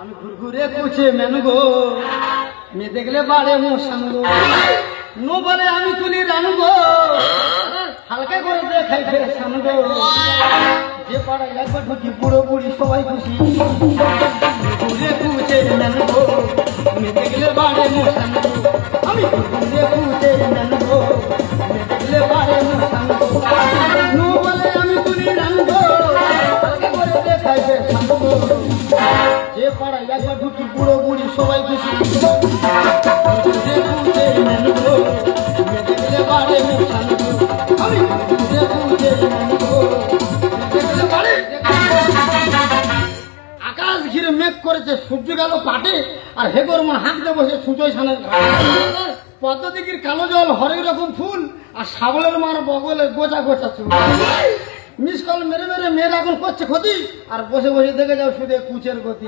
আমি ঘুরঘুরে কুচে মেনগো মেয়ে দেখলে বাড়ে মোসানগো নো বলে আমি তুলি রানগো হালকা করে দেখাই ফেরে সানগো যে পাড়ায় একবার ঢুকি বুড়ো বুড়ি সবাই খুশি ঘুরে কুচে মেনগো মেয়ে দেখলে বাড়ে মোসানগো আমি ঘুরে কুচে মেনগো মেয়ে দেখলে বাড়ে মোসানগো নো বলে আমি তুলি রানগো হালকা করে দেখাই ফেরে সানগো যে পাড়ায় একবার ঢুকি বুড়ো বুড়ি সবাই খুশি আকাশ ঘিরে মেঘ করেছে সূর্য গেল পাটে আর হেগর মা হাঁকতে বসে সুজয় সানের পদ্মা দিঘির কালো জল হরেক রকম ফুল আর শাবলের মার বগলে গোছা গোছা চুল মিস কল মেরে মেরে মেয়েরা এখন করছে ক্ষতি আর বসে বসে দেখে যাও শুধু কুচের গতি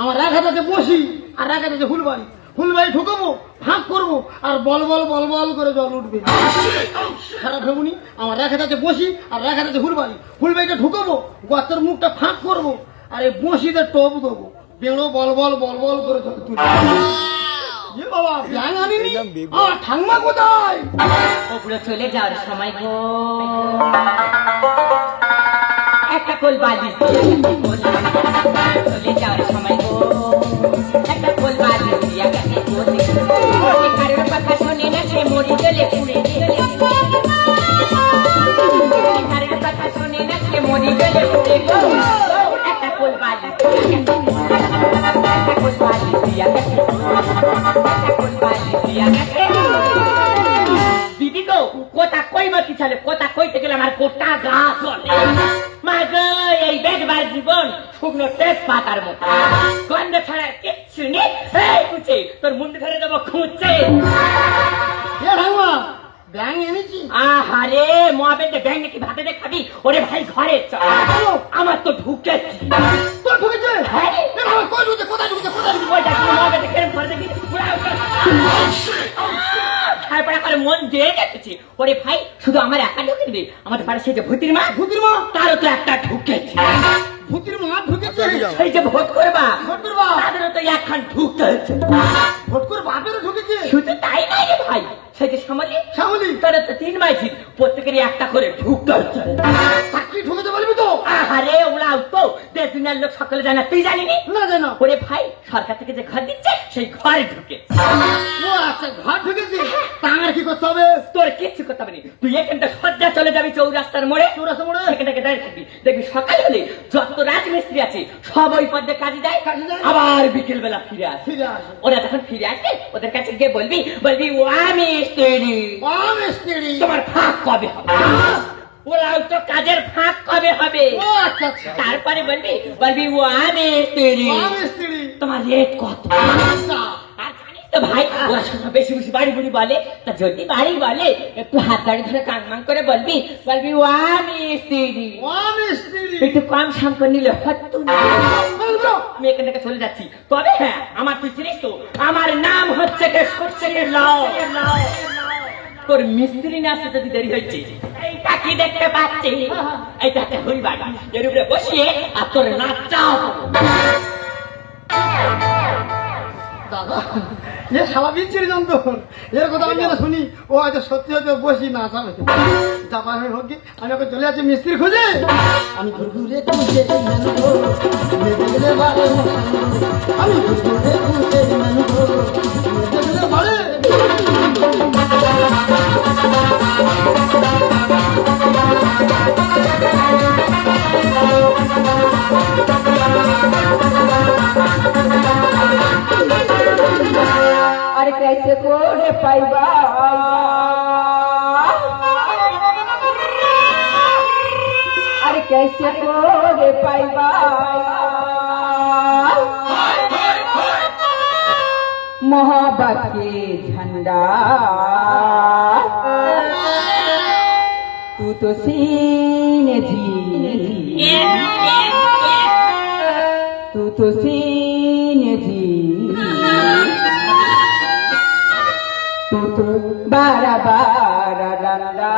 আমার এক হাতে বসি আর এক হাতে ফুলবাড়ি ফুলবাড়ি ঢুকাবো ফাঁক করবো আর বল বল বল বল করে জল উঠবে খারাপ ভেবুনি আমার এক হাতে বসি আর এক হাতে ফুলবাড়ি ফুলবাড়িটা ঢুকাবো গর্তের মুখটা ফাঁক করবো আর এই বসিতে টপ দেবো বেড়ো বল বল বল বল করে জল তুলবে বাবা ব্যাং আনিনি আমার ঠাম্মা কোথায় ওপরে চলে যাওয়ার সময় গো একটা কোল বালিশ চলে যাওয়ার সময় গো একটা কোল বালিশ দিয়া গেছে কারোর কথা শোনে না সে মরি গেলে পুড়ে কারোর কথা শোনে না সে মরি গেলে পুড়ে একটা কোল বালিশ একটা কোল বালিশ দিয়া গেছে দিদি গো কোথা কইবা কি চলে কোথা কইতে গেলে আমার কোটা গা চলে মা গো এই বেদবার জীবন শুকনো তেজ পাতার মতো গন্ধ ছাড়া কিচ্ছু নেই এই কুচে তোর মুন্ডে ধরে দেবো খুঁজছে ব্যাং এনেছি আহারে মহাবেদে ব্যাং নাকি ভাতে দিয়ে খাবি ওরে ভাই ঘরে চল আমার তো ঢুকেছি তোর ঢুকেছে হ্যাঁ কোথায় ঢুকেছে কোথায় ঢুকেছে কোথায় ঢুকেছে ওই দেখি মহাবেদে কেরম করে দেখি তারপরে আমার মন দিয়ে গেছে ওরে ভাই শুধু আমার একা ঢুকে দিবে আমাদের পাড়ে সেই যে ভূতির মা তারও তো একটা ঢুকেছে ভূতির মা ঢুকেছে এই যে ভোট করবা তাদেরও তো এখন ঢুকেছে ভোট করে বাপেরও ঢুকেছে শুধু তাই নাই রে ভাই সেই যে শ্যামলি তারা তো 3 মাইছি প্রত্যেকেরই একটা করে ঢুকেছে চাকরি ঢুকেছে বলবি তো আরে ওলাও তো দেশ দুনিয়ার লোক সকলে জানা তুই জানিনি না জানো ওরে ভাই সরকার থেকে যে ঘর দিচ্ছে সেই ঘরে ঢুকে ও আচ্ছা ঘর ঢুকেছে তা আমার কি করতে হবে তোর কিচ্ছু করতে হবে না তুই এখানটা সজ্জা চলে যাবি চৌরাস্তার মোড়ে সেখানটাকে দাঁড়িয়ে থাকবি দেখবি সকাল হলে যত রাজমিস্ত্রি আছে সব ওই পথে কাজে যায় আবার বিকেল বেলা ফিরে আসে ওরা যখন ফিরে আসবে ওদের কাছে গিয়ে বলবি ও আমি মিস্ত্রি তোমার ফাঁক কবে হবে ওরাও তো কাজের ফাঁক কবে হবে তারপরে বলবি ও আমি মিস্ত্রি তোমার রেট কত তো ভাই ওরা সব বেশি বেশি বাড়ি বুড়ি বলে তা যদি বাড়ি বলে একটু হাত দাড়ি ধরে কানমান করে বলবি ও আমি মিস্ত্রি একটু কম সাম করে নিলে হতো আমি এখান থেকে চলে যাচ্ছি তবে হ্যাঁ আমার তুই চিনিস তো আমার নাম হচ্ছে তোর মিস্ত্রি না আসতে যদি দেরি হচ্ছে এইটা কি দেখতে পাচ্ছি এইটা একটা হই বাড়ি এর উপরে বসিয়ে আর তোর নাচাও দাদা এ শালা বিচ্ছিরি যন্ত্র এর কথা আমি শুনি ও হয়তো সত্যি হয়তো বসি না চাবে চাপা হয়ে হোক আমি ওকে চলে যাচ্ছি মিস্ত্রি খুঁজে আমি ঘুরঘুরে খুঁজে আমি ঘুরঘুরে খুঁজে বাড়ে अरे कैसे कोड़े पाइबा अरे कैसे कोड़े पाइबा मोहब्बत के झंडा तू तो सीने जी तू तो सीने जी तू तो बारा बारा डंडा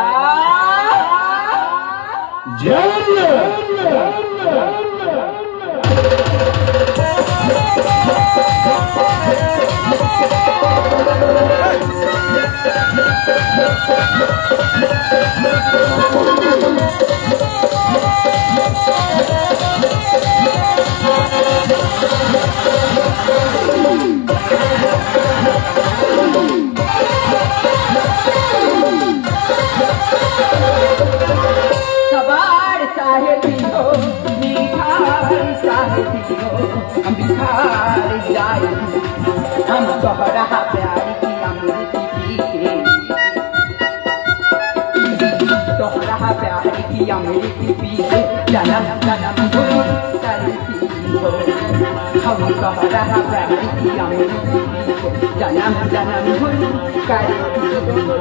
सवार चाहती हो मीठाई चाहती हो हम बिखार जाए हम तोहरा प्यार की अमृत पी के तोहरा प्यार की अमृत पी के जन्म जन्म भूल करती हो हम तोहरा प्यार की अमृत पी के जन्म जन्म भूल करती हो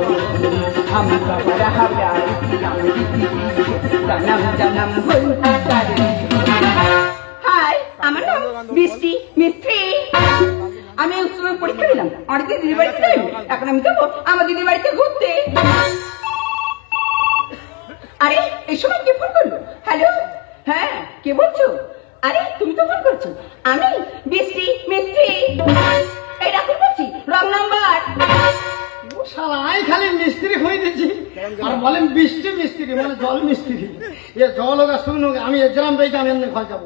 हम तोहरा प्यार की अमृत पी के जन्म जन्म भूल करती हाय আমার নাম বৃষ্টি মিস্ত্রি আমি উচ্চমাধ্যমিক পরীক্ষা দিলাম অনেক দিদির বাড়িতে যাই এখন আমি যাবো আমার দিদির বাড়িতে ঘুরতে আরে এই সময় কে ফোন করলো হ্যালো হ্যাঁ কে বলছো আরে তুমি তো ফোন করছো আমি বৃষ্টি মিস্ত্রি এই ডাক্তার বলছি রং নাম্বার শালাই খালি মিস্ত্রি হয়ে দিচ্ছি আর বলেন বৃষ্টি মিস্ত্রি মানে জল মিস্ত্রি এ জল হোক আর শুন হোক আমি এক্সাম পেয়েছি আমি এমনি ঘর যাবো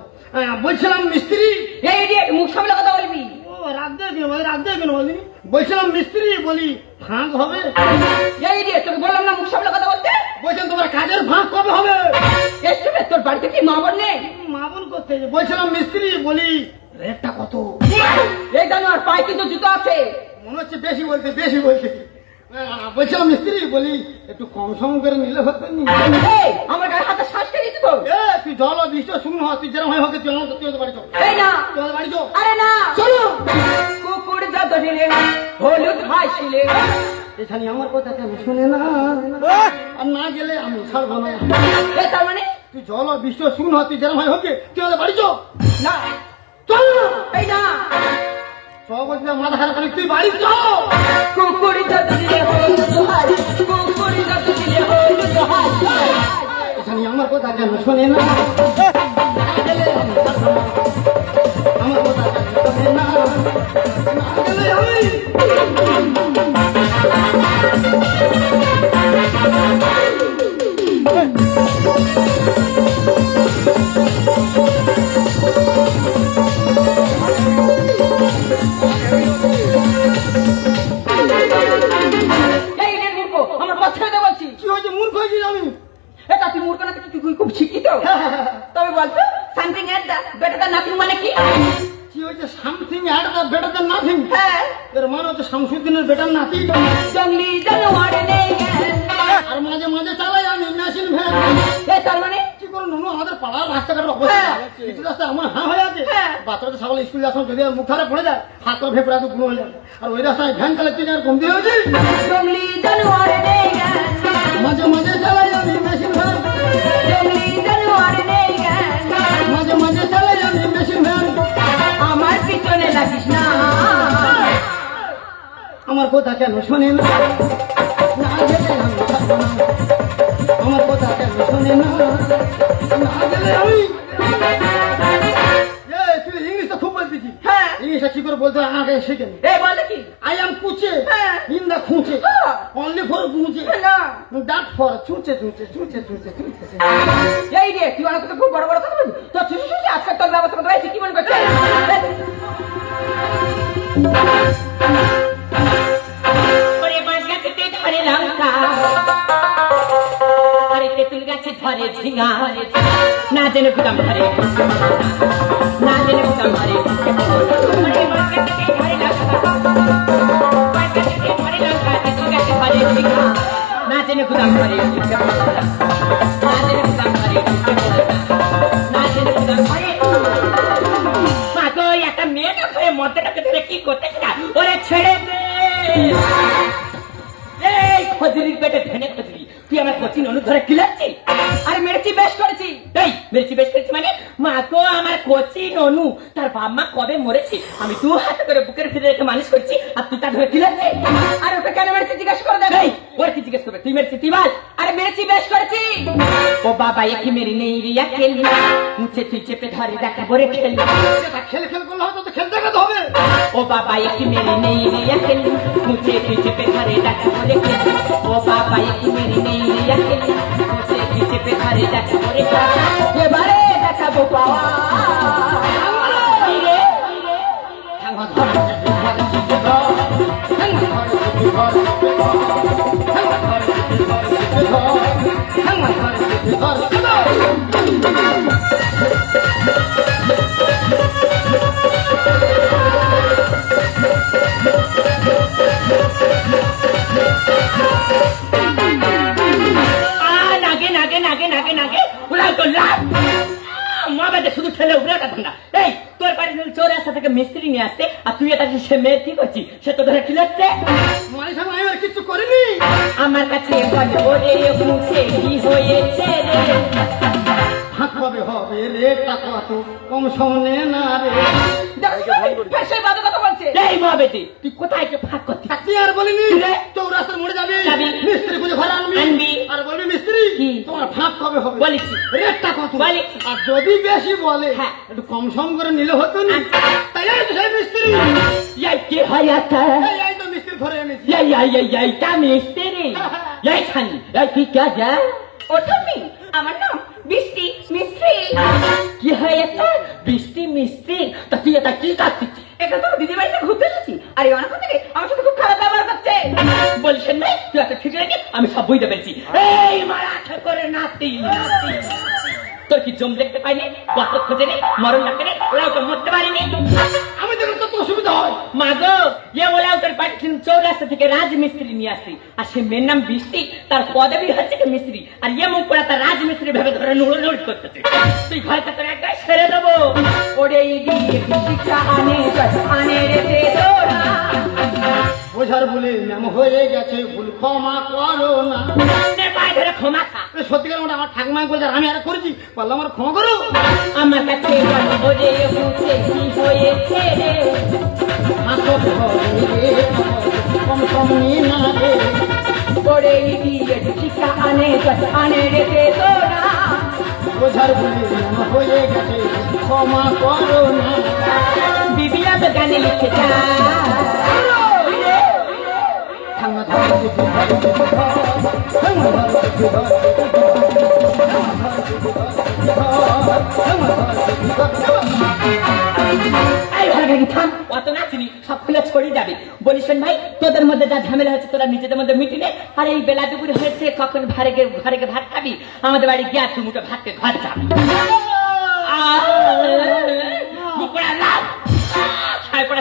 বলছিলাম মিস্ত্রি এই ইডিয়েট মুখ সামলে কথা বলবি ও রাগ দেয় কেন রাগ দেয় কেন বলিনি বলছিলাম মিস্ত্রি বলি ফাঁক হবে এই ইডিয়েট তোকে বললাম না মুখ সামলে কথা বলতে বলছেন তোমার কাজের ফাঁক কবে হবে একটু তোর বাড়িতে কি মা বোন নেই মা বোন করতে বলছিলাম মিস্ত্রি বলি রেটটা কত এই জানো আর পায়ে কিন্তু জুতো আছে মনে হচ্ছে বেশি বলতে বলছিলাম মিস্ত্রি বলি একটু কম সম করে নিলে হতো নি এই আমার গায়ে হাতে শ্বাস খেয়ে দিতে তো তুই জল বৃষ্টি শুন তুই যেরকম হয় হোক তুই আমার তুই বাড়ি চল এই না তুই বাড়ি চল আরে না চলো কুকুর যত দিলে হলুদ ভাসিলে এখানে আমার কথা কেন শুনে না আর না গেলে আমি ছাড়বো না এই তার মানে তুই জল বৃষ্টি শুন তুই যেরকম হয় হোক তুই আমাদের বাড়ি চল না চল এই না সব বলছি মাথা খারাপ করি তুই বাড়ি চল কুকুর যত দিলে হলুদ ভাই কুকুর যত দিলে হলুদ ভাই এখানে আমার কথা কেন শোনে না গেলে আমি ছাড়বো না। আমার কথা কেন শোনে না গেলে আমি আমার পথ ছেড়ে বলছি কি হয়েছে মূর্খ হয়েছিস আমি এটা তুই মূর্খ না তুই খুব শিক্ষিত তবে বলতো something at the better than nothing মানে কি কি হয়েছে something at the better than nothing হ্যাঁ এর মানে হচ্ছে শামসুদ্দিনের বেটার নাতি জঙ্গলি জানোয়ার নেই আর মাঝে মাঝে চালাই আমি মেশিন ভ্যান এই তার মানে কি করে নুনু আমাদের পাড়ার রাস্তাঘাটের অবস্থা কিছু রাস্তা আমার হ্যাঁ হয়ে আছে বাচ্চাদের সকালে স্কুল যাওয়ার সময় যদি আমার মুখ খারাপ পড়ে যায় হাত করে ভেপড়ে এত গুলো হয়ে যায় আর ওই রাস্তায় ভ্যান চালাতে যাওয়ার কমতি হয়েছে জঙ্গলি জানোয়ার নেই মাঝে মাঝে চালাই আমি মেশিন ভ্যান জঙ্গলি জানোয়ার নেই মাঝে মাঝে চালাই আমি মেশিন ভ্যান আমার পিছনে লাগিস না আমার কথা কেন শোনে না না গেলে আমি থাকবো না আমার কথা কেন শোনে না না গেলে আমি তুই ইংলিশটা খুব বলতেছি হ্যাঁ ইংলিশটা কি করে বলতে হয় আমাকে শিখেন এই বলে কি আই এম কুচে হ্যাঁ ইন দা খুঁচে হ্যাঁ। অনলি ফর খুঁচে না ডাট ফর চুচে চুচে চুচে চুচে চুচে এই রে তুই অনেক কথা খুব বড় বড় কথা বলছিস তো শিশু শিশু আজকে তোর ব্যবস্থা করতে হয়েছে কি মনে করছিস ওরে বাঁশ গাছেতে ধরে লঙ্কা আরে তেঁতুল গাছে ধরে ঝিঙা না জেনে গুদাম ধরে না জেনে গুদাম ধরে ওরে বাঁশ গাছেতে ধরে লঙ্কা বাঁশ গাছেতে ধরে লঙ্কা তেঁতুল গাছে ধরে ঝিঙা না জেনে গুদাম ধরে না জেনে গুদাম ধরে না জেনে গুদাম ধরে মা তো একটা মেয়েটা ধরে মদ্যটাকে ধরে কি করতে ওরে ছেড়ে দে এই খজুরির পেটে ভেনে খজুরি তুই আমার কচি ননু ধরে কিলাচ্ছি আরে মেরেছি বেশ করেছি এই মেরেছি বেশ করেছি মানে মা তো আমার কচি ননু তার বাপ মা কবে মরেছে আমি দু হাতে করে বুকের ভিতরে রেখে মানুষ করছি আর তুই তা ধরে কিলাচ্ছি আর ওকে কেন মেরেছি জিজ্ঞাসা করে দেখ এই ওর কি জিজ্ঞেস করবে? তুই মেরেছি তুই বল। আরে মেরেছি, বেশ করেছি। ও বাবা একি মেরি নেই রিয়া খেলি, মুছে তুই চেপে ধরে দেখা বরে খেলি। খেলে খেলে করলে হবে তো খেলতে দেখাতে হবে। ও বাবা একি মেরি নেই রিয়া খেলি, মুছে তুই চেপে ধরে দেখা বরে খেলি। ও বাবা একি মেরি নেই রিয়া খেলি, মুছে তুই চেপে ধরে দেখা বরে খেলি। এবারে দেখাবো পাওয়া। শুধু ঠেলে উড়ে কথা না। এই তোর বাড়ি চোর রাস্তা থেকে মিস্ত্রি নিয়ে আসতে, আর তুই এটা সে মেয়ে কি করছি সে তো ধরে খিলাচ্ছে। আমি আর কিছু করিনি। আমার কাছে বলে ওরে মুছে কি হয়েছে রে, ভাগ কবে হবে রে, টাকা তো কম সামনে না রে। এই মহাবেদি তুই কোথায় কে ভাগ করছিস? তুই আর বলিনি চৌরাস্তার মোড়ে যাবি, মিস্ত্রি খুঁজে ঘরে আনবি, আর বলবি মিস্ত্রি তোমার ভাগ কবে হবে, বলেছি রেটটা কত বলেছি। আর যদি বেশি বলে একটু কম সম করে নিলে হতো না। তাই তো সেই মিস্ত্রি কি হয় এই তো মিস্ত্রি ধরে এনেছি। এইটা মিস্ত্রি এই খানি তুই কে যা ওঠমি। আমার নাম বৃষ্টি মিস্ত্রি। কি হয় এটা বৃষ্টি মিস্ত্রি? তা তুই এটা কি কাটছিস? এটা তো দিদি বাড়িতে ঘুরতে এসেছি, আর অনেক থেকে আমার সাথে খুব খারাপ ব্যবহার করছে। বলছেন না তুই একটা ঠিক রেখে আমি সব বুঝতে পেরেছি। এই মারা করে নাতি তোর কি জম দেখতে পাইনি, কত খোঁজে নেই, মরণ লাগতে নেই, ওরাও তো মরতে পারিনি। আমি দেখলাম তো অসুবিধা হয়। মা গো ওরাও তোর বাড়ি চৌরাস্তা থেকে রাজমিস্ত্রি নিয়ে আসছি, আর সে মেয়ের নাম বৃষ্টি, তার পদবি হচ্ছে কি মিস্ত্রি, আর মুখ পড়া তার রাজমিস্ত্রি ভেবে ধরে নুড়ো নুড় করতেছে। তুই ঘরটা তোর একটা ছেড়ে দেবো। ওরে আনে রে তোরা বোঝার বলে নাম হয়ে গেছে, ভুল ক্ষমা করো না। পায়ে ধরে ক্ষমা খা। সত্যিকার মধ্যে আমার ঠাকুমায় বলছে আমি আর করেছি, বললো আমার ক্ষমা করো। আমার কাছে ওরে মুছে কি হয়েছে রে, কম কম নিয়ে না রে। ওরে ইডিয়েট শিক্ষা আনে রে তোরা। বোঝার বলে নাম হয়ে গেছে, ক্ষমা করো না। বিবিয়া তো গানে লিখে যা অত নাচিনি, সব খুলে ছড়িয়ে যাবে। বলিস ভাই তোদের মধ্যে যা ঝামেলা হচ্ছে তোরা নিজেদের মধ্যে মিটিলে, আর এই বেলা দুপুর হয়েছে কখন ঘরে গিয়ে ভাত খাবি, আমাদের বাড়ি গিয়ে তুই মুঠো ভাতকে ঘর যাবি।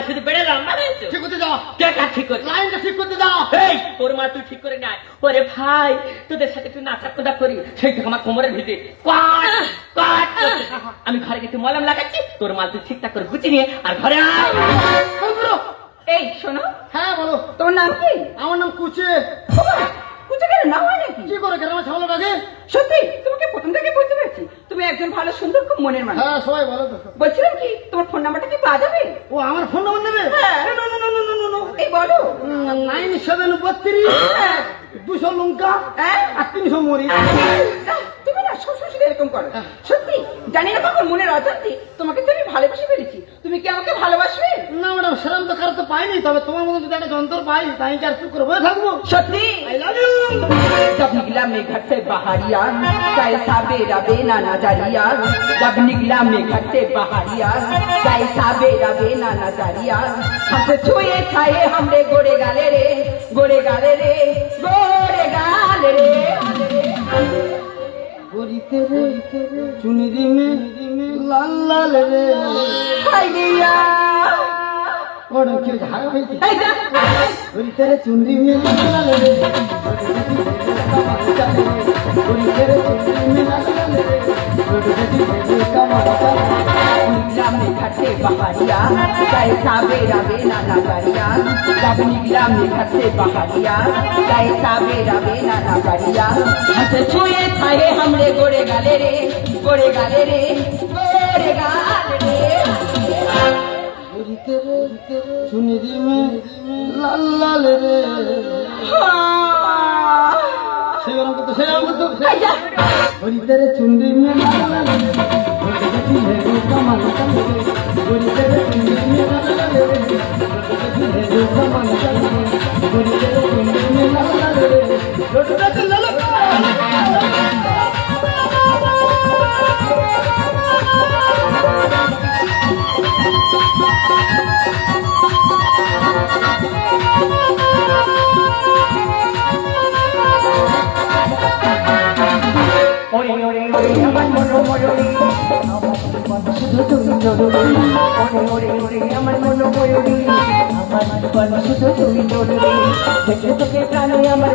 শুধু বেড়ে ঠিক করতে যাও, ঠিক করে লাইনটা ঠিক করতে যাও। এই তোর মা তুই ঠিক করে নাই। ওরে ভাই তোদের সাথে তুই নাচা কোদা করি, সেই থেকে আমার কোমরের ভিতরে আমি ঘরে গিয়ে মলম লাগাচ্ছি, তোর মা তুই ঠিকঠাক করে গুছিয়ে নিয়ে আর ঘরে আয়। এই শোনো। হ্যাঁ বলো। তোমার নাম কি? আমার নাম কুচে। কুচে কেন নাম হয় নাকি? কি করে গ্রামে ছাগলের আগে? সত্যি তোমাকে প্রথম থেকে বুঝতে পেরেছি, তুমি একজন ভালো সুন্দর খুব মনের মানুষ। হ্যাঁ সবাই বলো তো। বলছিলাম কি তোমার ফোন নাম্বারটা কি পাওয়া যাবে? ও আমার ফোন নাম্বার নেবে? এই বলো। 9732 লঙ্কা আর 300 মরিচ। তুমি না সবসময় শুধু এরকম করো। সত্যি জানি না কখন মনের অজান্তে তোমাকে তো আমি ভালোবেসে ফেলেছি। তুমি কি আমাকে ভালোবাসবে? না ম্যাডাম সেরকম তো কারো তো পাইনি, তবে তোমার মতো যদি একটা যন্ত্র পাই তাই কি আর চুপ করে বসে থাকবো? সত্যি আই লাভ ইউ। जब निकला मैं घर से बाहरिया कैसा बेरा बेना नजरिया, जब निकला मैं घर से बाहरिया कैसा बेरा बेना नजरिया, हमसे छुए छाए हमरे गोरे गाले रे गोरे गाले रे गोरे गाले रे। गोरी तेरे चुनरी में लाल लाल रे हाय गया और के झाड़ होई गोरी तेरे चुनरी में लाल लाल रे गोरी तेरे चुनरी में लाल लाल रे निकला मैं घर से बाहरिया कैसा बेरा बेना नजरिया, जब निकला मैं घर से बाहरिया कैसा बेरा बेना नजरिया, हमसे छुए छाए हमरे गोरे गाले रे गोरे गाले रे गोरे गाले रे। गोरी तेरे चुनरी में लाल लाल रे। हाँ সেই গরম করতো সেই গরম করতো এই যা। গরিবের চুন্ডি নিয়ে লাল লাল রে, ঘুরতে গেছি হেরু কামাল কালে রে, গরিবের চুন্ডি নিয়ে লাল লাল রে, ঘুরতে গেছি হেরু কামাল কালে রে, গরিবের চুন্ডি নিয়ে লাল লাল রে, ঘুরতে গেছি লাল লাল রে। ওরে ওরে ওরে আমার মনো ময়ূরী আমার জীবন শুধু তুমি জরুরি ওরে ওরে ওরে আমার মনো ময়ূরী আমার জীবন শুধু তুমি জরুরি দেখে তোকে প্রাণে আমার